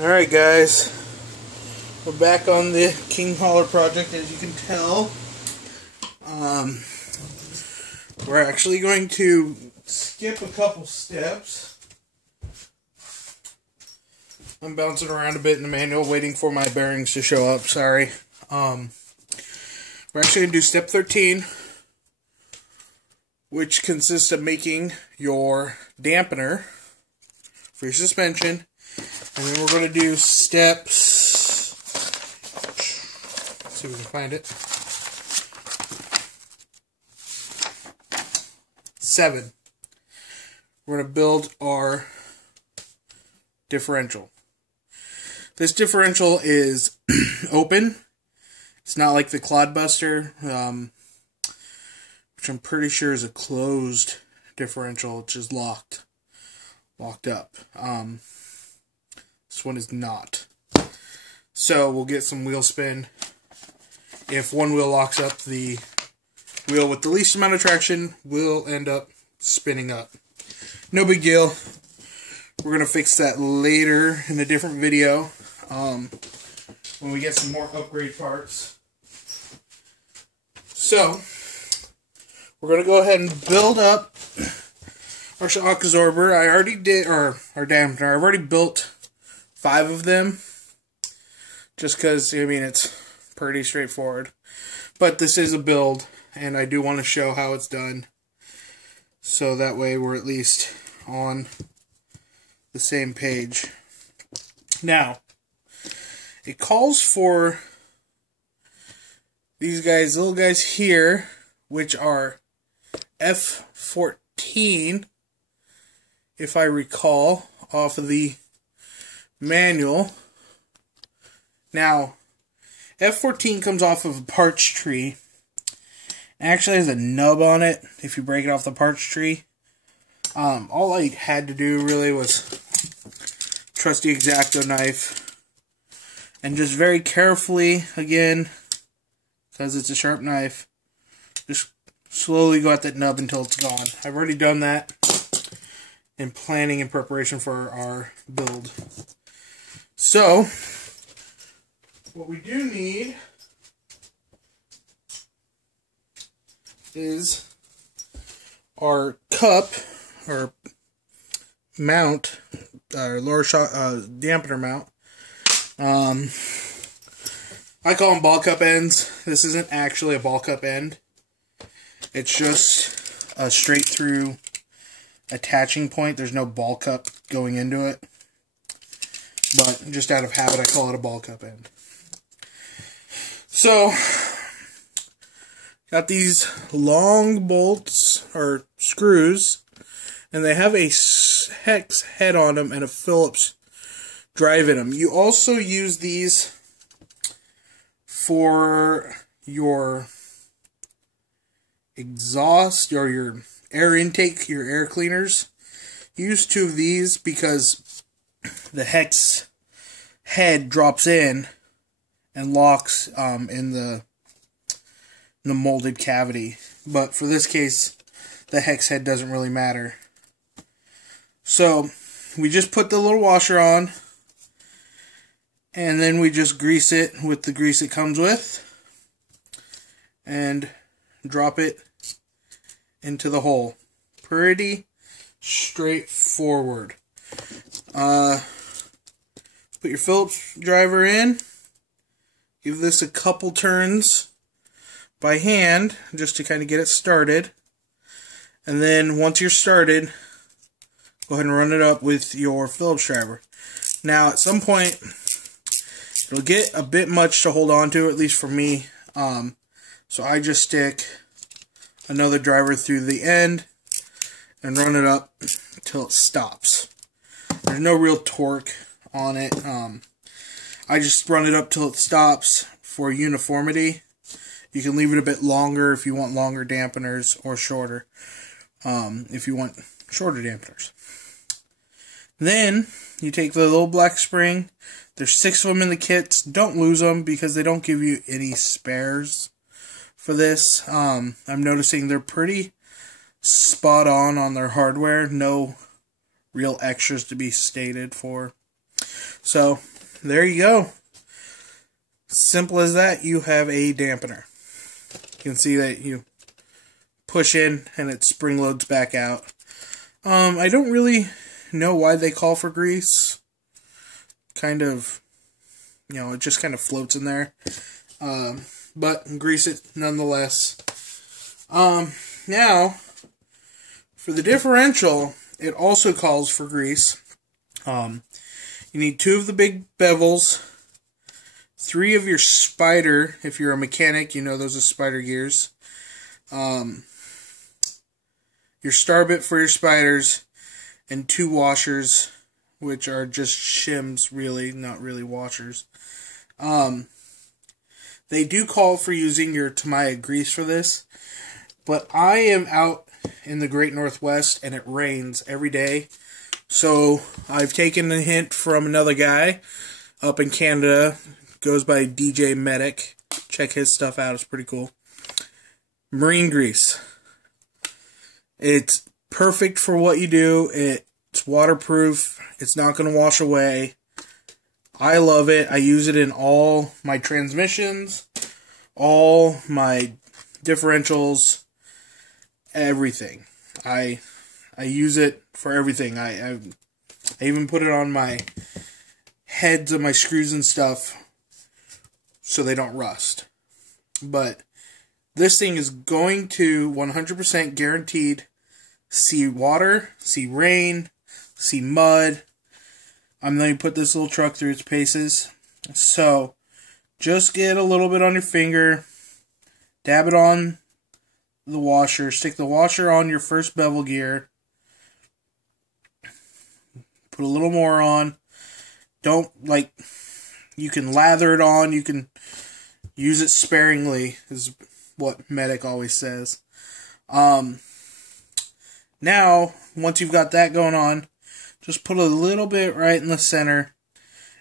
Alright guys, we're back on the King Hauler project. As you can tell, we're actually going to skip a couple steps. I'm bouncing around a bit in the manual waiting for my bearings to show up, sorry. We're actually going to do step 13, which consists of making your dampener for your suspension. And then we're going to do steps, let's see if we can find it, 7. We're going to build our differential. This differential is open. It's not like the Clodbuster, which I'm pretty sure is a closed differential. It's just locked up. This one is not. So we'll get some wheel spin. If one wheel locks up, the wheel with the least amount of traction will end up spinning up. No big deal. We're going to fix that later in a different video when we get some more upgrade parts. So we're going to go ahead and build up our shock absorber. I already did, or our dampener. I've already built 5 of them, just because, I mean, it's pretty straightforward. But this is a build, and I do want to show how it's done, so that way we're at least on the same page. Now, it calls for these guys, little guys here, which are F14, if I recall, off of the manual. Now, F14 comes off of a parts tree. It actually has a nub on it if you break it off the parts tree. All I had to do really was trust the X-Acto knife and just very carefully, again, because it's a sharp knife, just slowly go at that nub until it's gone. I've already done that in planning and preparation for our build. So, what we do need is our cup, or mount, our lower shock, dampener mount. I call them ball cup ends. This isn't actually a ball cup end. It's just a straight through attaching point. There's no ball cup going into it. But just out of habit, I call it a ball cup end. So, got these long bolts, or screws, and they have a hex head on them and a Phillips drive in them. You also use these for your exhaust, or your air intake, your air cleaners. Use 2 of these because the hex head drops in and locks in the molded cavity. But for this case, the hex head doesn't really matter. So we just put the little washer on, and then we just grease it with the grease it comes with, and drop it into the hole. Pretty straightforward. Put your Phillips driver in. Give this a couple turns by hand, just to kind of get it started. And then once you're started, go ahead and run it up with your Phillips driver. Now, at some point, it'll get a bit much to hold on to, at least for me. So I just stick another driver through the end and run it up until it stops. There's no real torque on it. I just run it up till it stops for uniformity. You can leave it a bit longer if you want longer dampeners, or shorter if you want shorter dampeners. Then you take the little black spring. There's 6 of them in the kits. Don't lose them because they don't give you any spares for this. I'm noticing they're pretty spot on their hardware. No real extras to be stated for. So, there you go. Simple as that, you have a dampener. You can see that you push in and it spring loads back out. I don't really know why they call for grease. Kind of, it just kind of floats in there. But grease it nonetheless. Now, for the differential, it also calls for grease. You need 2 of the big bevels, 3 of your spider. If you're a mechanic, you know those are spider gears. Your star bit for your spiders, and 2 washers, which are just shims, really, not really washers. They do call for using your Tamiya grease for this, but I am out in the Great Northwest and it rains every day. So I've taken a hint from another guy up in Canada, goes by DJ Medic. Check his stuff out, it's pretty cool. Marine grease. It's perfect for what you do. It's waterproof. It's not going to wash away. I love it. I use it in all my transmissions, all my differentials, everything. I use it for everything. I even put it on my heads of my screws and stuff so they don't rust. But this thing is going to 100% guaranteed see water, see rain, see mud. I'm going to put this little truck through its paces. So, just get a little bit on your finger, dab it on the washer, stick the washer on your first bevel gear, put a little more on. Don't, you can lather it on, you can use it sparingly, is what Medic always says. Now, once you've got that going on, just put a little bit right in the center,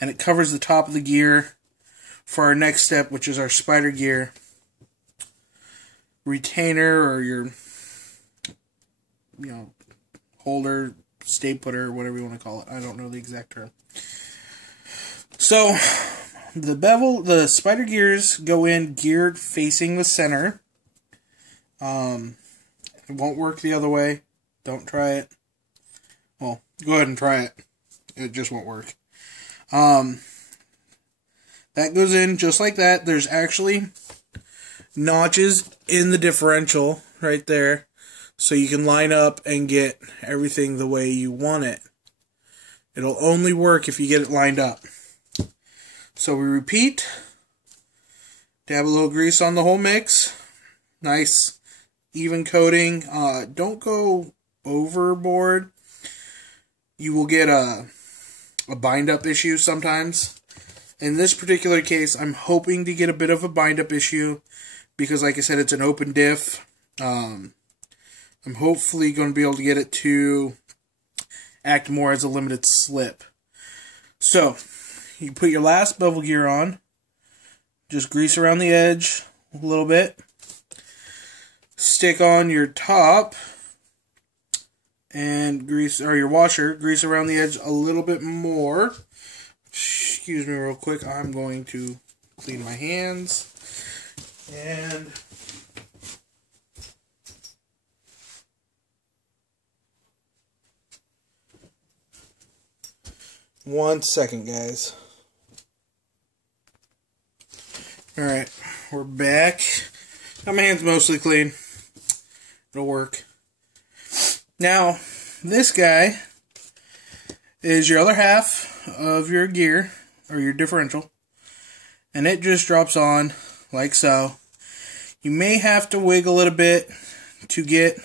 and it covers the top of the gear for our next step, which is our spider gear retainer, or your, holder, stay putter, whatever you want to call it. I don't know the exact term. So, the spider gears go in geared facing the center. It won't work the other way. Don't try it. Well, go ahead and try it. It just won't work. That goes in just like that. There's actually notches in the differential right there, so you can line up and get everything the way you want it. It'll only work if you get it lined up. So we repeat. Dab a little grease on the whole mix. Nice even coating. Don't go overboard. You will get a bind-up issue sometimes. In this particular case, I'm hoping to get a bit of a bind-up issue because, like I said, it's an open diff. I'm hopefully going to be able to get it to act more as a limited slip. So, you put your last bevel gear on. Just grease around the edge a little bit. Stick on your top and grease, or your washer, grease around the edge a little bit more. Excuse me real quick, I'm going to clean my hands. And one second, guys. Alright, we're back. Got my hands mostly clean. It'll work. Now, this guy is your other half of your gear, or your differential, and it just drops on like so. You may have to wiggle a little bit to get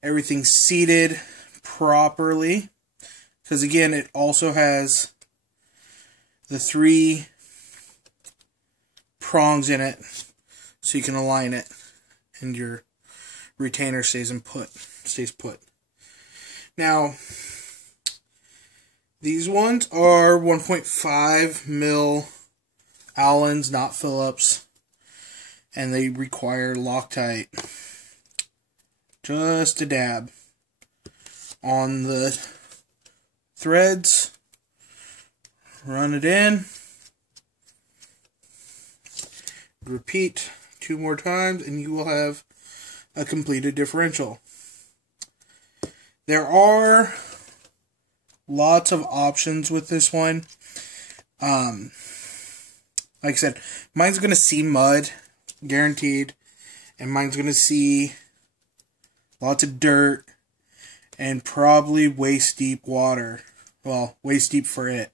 everything seated properly, because again, it also has the 3 prongs in it, so you can align it, and your retainer stays put. Now, these ones are 1.5 mil Allens, not Phillips, and they require Loctite. Just a dab on the threads run it in, repeat 2 more times, and you will have a completed differential. There are lots of options with this one. Like I said, mine's going to see mud, guaranteed, and mine's going to see lots of dirt and probably waist deep water. Well, waist deep for it.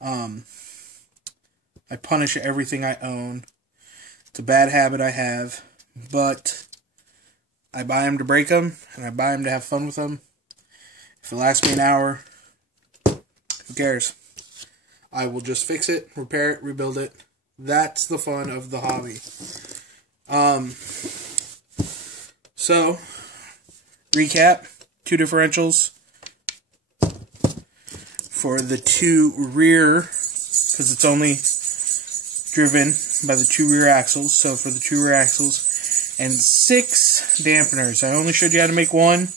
I punish everything I own. It's a bad habit I have, but I buy them to break them, and I buy them to have fun with them. If it lasts me an hour, who cares? I will just fix it, repair it, rebuild it. That's the fun of the hobby. So, recap, 2 differentials for the 2 rear, because it's only driven by the 2 rear axles, so for the 2 rear axles, and 6 dampeners. I only showed you how to make 1.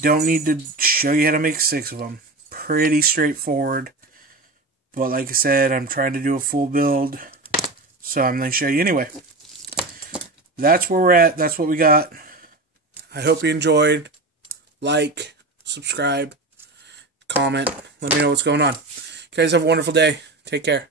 Don't need to show you how to make 6 of them. Pretty straightforward. But like I said, I'm trying to do a full build, so I'm going to show you anyway. That's where we're at. That's what we got. I hope you enjoyed. Like, subscribe, comment. Let me know what's going on. You guys have a wonderful day. Take care.